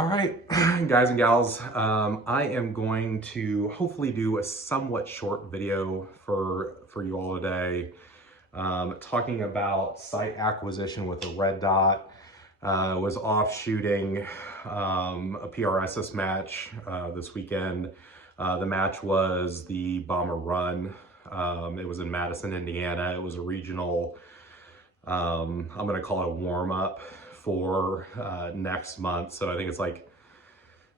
All right, guys and gals, I am going to hopefully do a somewhat short video for you all today, talking about site acquisition with a red dot. Was off shooting a PRS match this weekend. The match was the Bomber Run. It was in Madison, Indiana. It was a regional, I'm going to call it a warm-up for next month. So I think it's like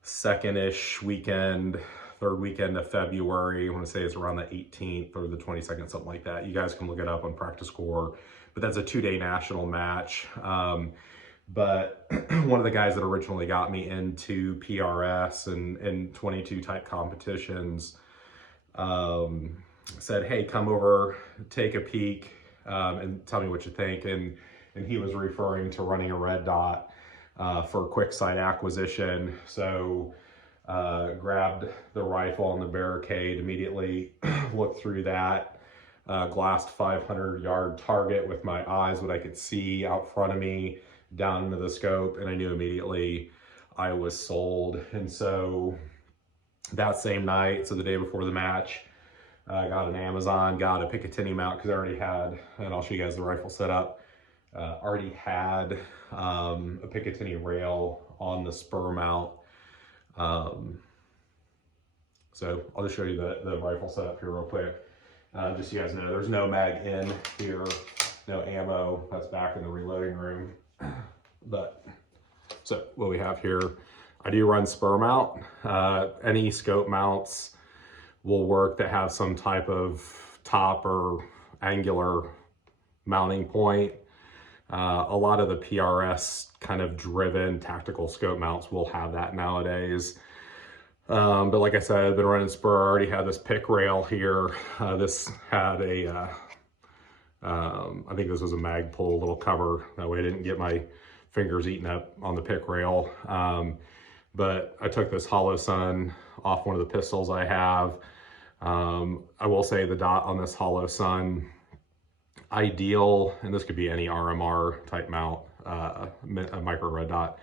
second-ish weekend, third weekend of February. I want to say it's around the 18th or the 22nd, something like that. You guys can look it up on Practice Core, but that's a 2-day national match. But one of the guys that originally got me into PRS and 22 type competitions said, hey, come over, take a peek, and tell me what you think. And he was referring to running a red dot for quick site acquisition. So grabbed the rifle on the barricade, immediately looked through that, glassed 500-yard target with my eyes, what I could see out front of me, down into the scope, and I knew immediately I was sold. And so that same night, so the day before the match, I got an Amazon, got a Picatinny mount, because I already had, and I'll show you guys the rifle setup, already had a Picatinny rail on the spuhr mount. So I'll just show you the rifle setup here real quick. Just so you guys know, there's no mag in here, no ammo, that's back in the reloading room. But so what we have here, I do run spuhr mount. Any scope mounts will work that have some type of top or angular mounting point. A lot of the PRS kind of driven tactical scope mounts will have that nowadays. But like I said, I've been running spuhr. I already had this pick rail here. This had a, I think this was a mag pull little cover. That way I didn't get my fingers eaten up on the pick rail. But I took this holosun off one of the pistols I have. I will say the dot on this holosun, ideal, and this could be any RMR type mount, a micro red dot.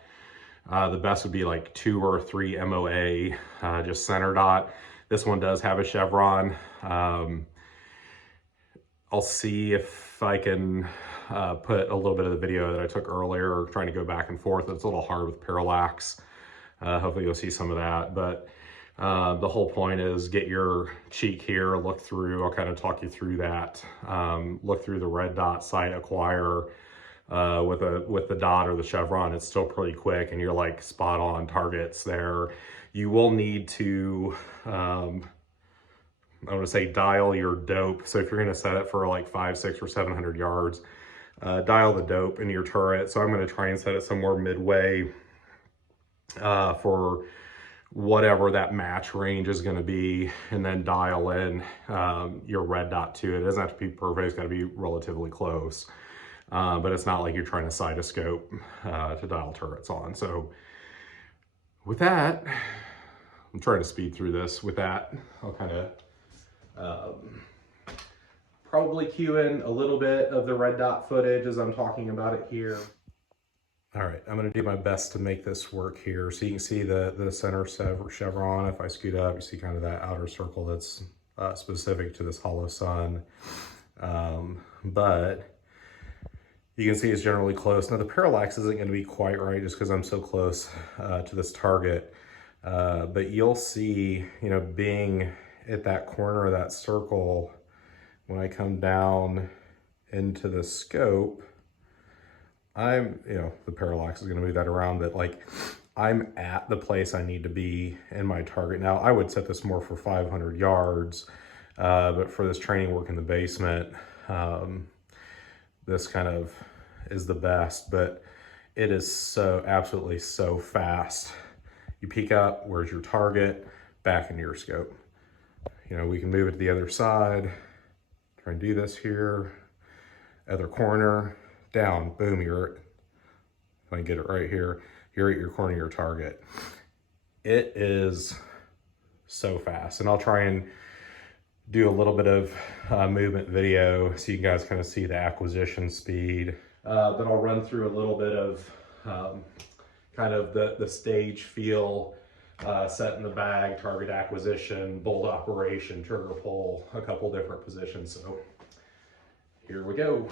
The best would be like 2 or 3 MOA, just center dot. This one does have a chevron. I'll see if I can put a little bit of the video that I took earlier, trying to go back and forth. It's a little hard with parallax. Hopefully you'll see some of that. But the whole point is get your cheek here, look through, I'll kind of talk you through that. Look through the red dot site acquire with the dot or the chevron. It's still pretty quick and you're like spot on targets there. You will need to, I want to say dial your dope. So if you're going to set it for like 500, 600, or 700 yards, dial the dope into your turret. So I'm going to try and set it somewhere midway for whatever that match range is going to be, and then dial in your red dot to it. It doesn't have to be perfect, it's got to be relatively close. But it's not like you're trying to sight a scope to dial turrets on. So with that, I'm trying to speed through this. With that, I'll kind of probably cue in a little bit of the red dot footage as I'm talking about it here. All right, I'm gonna do my best to make this work here. So you can see the center chevron. If I scoot up, you see kind of that outer circle that's specific to this holosun. But you can see it's generally close. Now the parallax isn't gonna be quite right just because I'm so close to this target. But you'll see, you know, being at that corner of that circle, when I come down into the scope, the parallax is going to move that around, but like I'm at the place I need to be in my target. Now I would set this more for 500 yards, but for this training work in the basement, this kind of is the best, but it is so absolutely so fast. You peek up, where's your target? Back into your scope. You know, we can move it to the other side. Try and do this here. Other corner, down, boom, if I can get it right here, you're at your corner of your target. It is so fast. And I'll try and do a little bit of movement video so you guys kind of see the acquisition speed. But I'll run through a little bit of kind kind of the stage feel, set in the bag, target acquisition, bolt operation, trigger pull, a couple different positions. So here we go.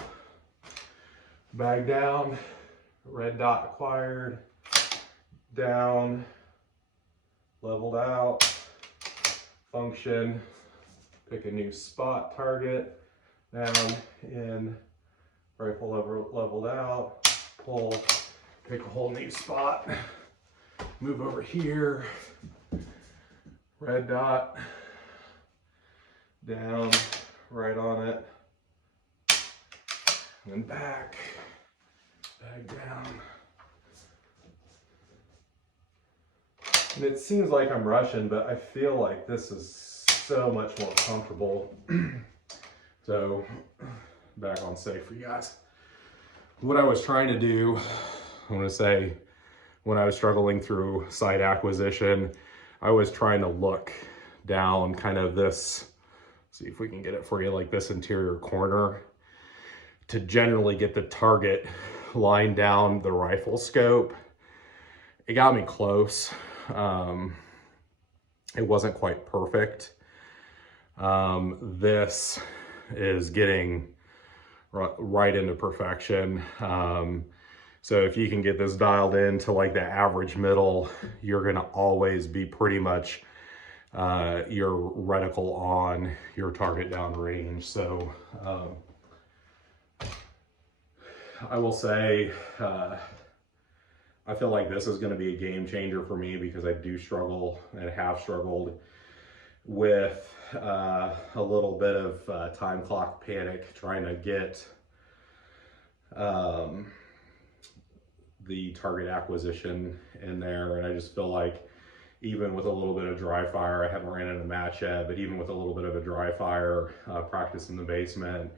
Bag down, red dot acquired, down, leveled out, function, pick a new spot target, down, in, rifle leveled out, pull, pick a whole new spot, move over here, red dot, down, right on it, and then back, bag down. And it seems like I'm rushing, but I feel like this is so much more comfortable. So back on safe for you guys. What I was trying to do, I want to say, when I was struggling through site acquisition, I was trying to look down kind of this, see if we can get it for you, like this interior corner, to generally get the target line down the rifle scope. It got me close. It wasn't quite perfect. This is getting right into perfection. So if you can get this dialed in to like the average middle, you're gonna always be pretty much your reticle on, your target down range. So I will say, I feel like this is going to be a game changer for me because I do struggle and have struggled with a little bit of time clock panic trying to get the target acquisition in there. And I just feel like even with a little bit of dry fire, I haven't ran in a match yet, but even with a little bit of a dry fire practice in the basement,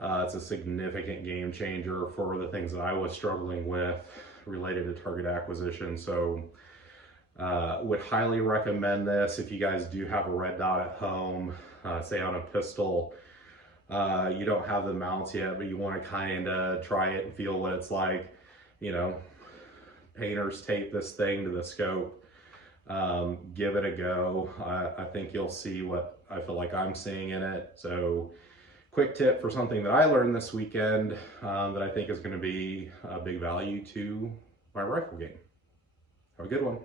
it's a significant game changer for the things that I was struggling with related to target acquisition. So would highly recommend this if you guys do have a red dot at home, say on a pistol. You don't have the mounts yet, but you want to kind of try it and feel what it's like. You know, painters tape this thing to the scope. Give it a go. I think you'll see what I feel like I'm seeing in it. So quick tip for something that I learned this weekend that I think is going to be a big value to my rifle game. Have a good one.